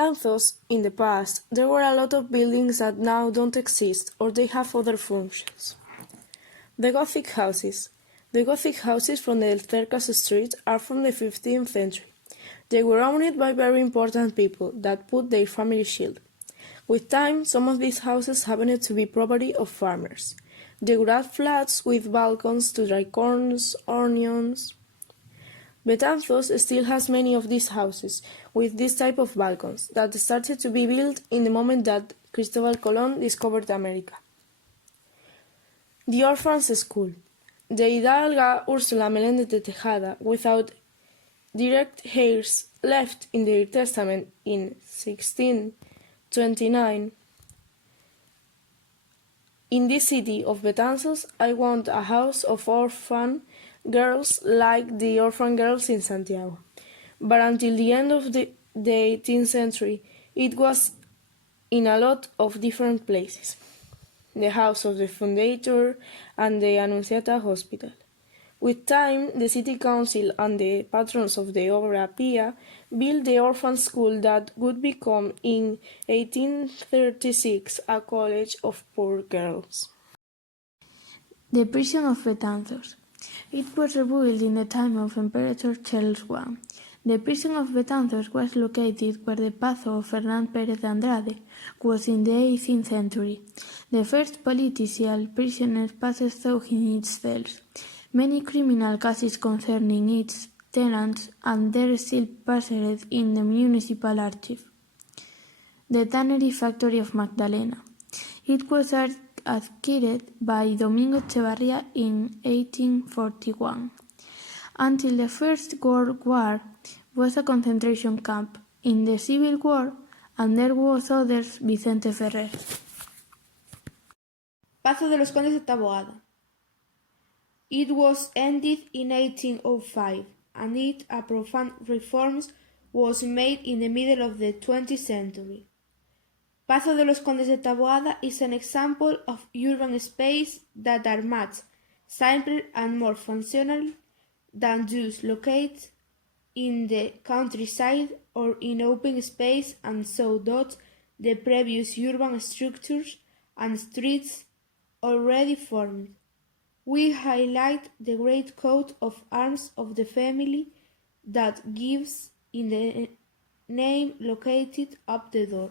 Betanzos, in the past, there were a lot of buildings that now don't exist or they have other functions. The Gothic houses. The Gothic houses from the Cercas Street are from the 15th century. They were owned by very important people that put their family shield. With time, some of these houses happened to be property of farmers. They would have flats with balcons to dry corns, onions. Betanzos still has many of these houses with this type of balcons that started to be built in the moment that Cristobal Colón discovered America. The Orphans' School. The Hidalga Úrsula Meléndez de Tejada, without direct heirs left in their testament in 1629, in this city of Betanzos, I want a house of orphan girls like the orphan girls in Santiago. But until the end of the 18th century, it was in a lot of different places. The house of the Fundator and the Annunciata Hospital. With time, the city council and the patrons of the Obra Pia built the orphan school that would become in 1836 a college of poor girls. The prison of Betanzos. It was rebuilt in the time of Emperor Charles I. The prison of Betanzos was located where the Pazo of Fernán Pérez de Andrade was in the 18th century. The first political prisoners passed through in its cells. Many criminal cases concerning its tenants and their still passed in the municipal archive. The tannery factory of Magdalena. It was acquired by Domingo Echevarría in 1841. Until the First World War, was a concentration camp. In the Civil War, and there was others Vicente Ferrer. Pazo de los Condes de Taboada. It was ended in 1805, and a profound reforms was made in the middle of the 20th century. Pazo de los Condes de Taboada is an example of urban space that are much simpler and more functional than those located in the countryside or in open space, and so dodge the previous urban structures and streets already formed. We highlight the great coat of arms of the family that gives in the name located up the door.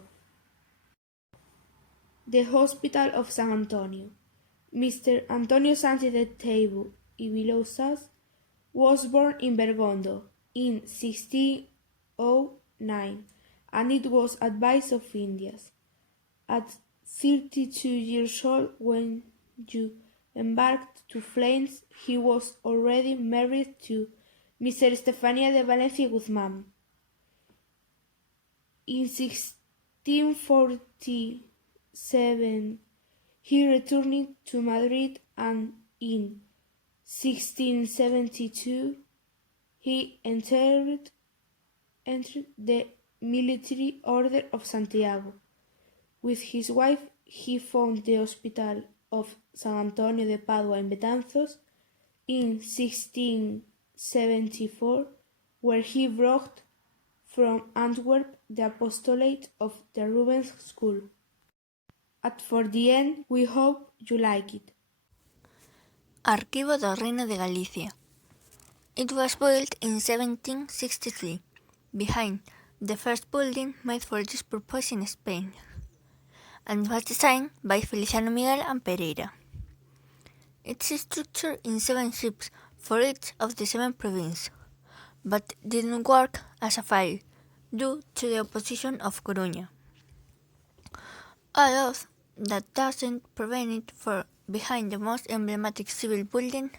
The Hospital of San Antonio. Mr. Antonio Sánchez de Teibo y Vilosas was born in Bergondo in 1609, and it was advice of Indias. At 32 years old, when you embarked to flames, he was already married to Mr. Estefanía de Valencia Guzmán. In 1647, he returned to Madrid, and in 1672 he entered the military order of Santiago. With his wife, he founded the Hospital of San Antonio de Padua in Betanzos in 1674, where he brought from Antwerp the apostolate of the Rubens School. And for the end, we hope you like it. Archivo do Reino de Galicia. It was built in 1763, behind the first building made for this purpose in Spain, and was designed by Feliciano Miguel and Pereira. It's structured in 7 ships for each of the 7 provinces, but didn't work as a file due to the opposition of Coruña. A law that doesn't prevent it from behind the most emblematic civil building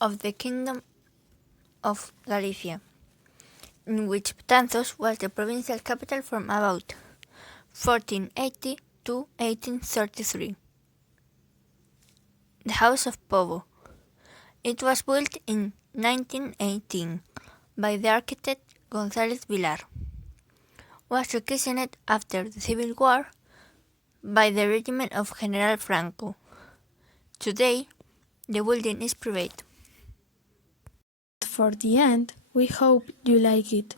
of the Kingdom of Galicia, in which Betanzos was the provincial capital from about 1480 to 1833. The House of Povo. It was built in 1918 by the architect González Vilar. Was requisitioned after the Civil War by the regiment of General Franco. Today, the building is private. For the end, we hope you like it.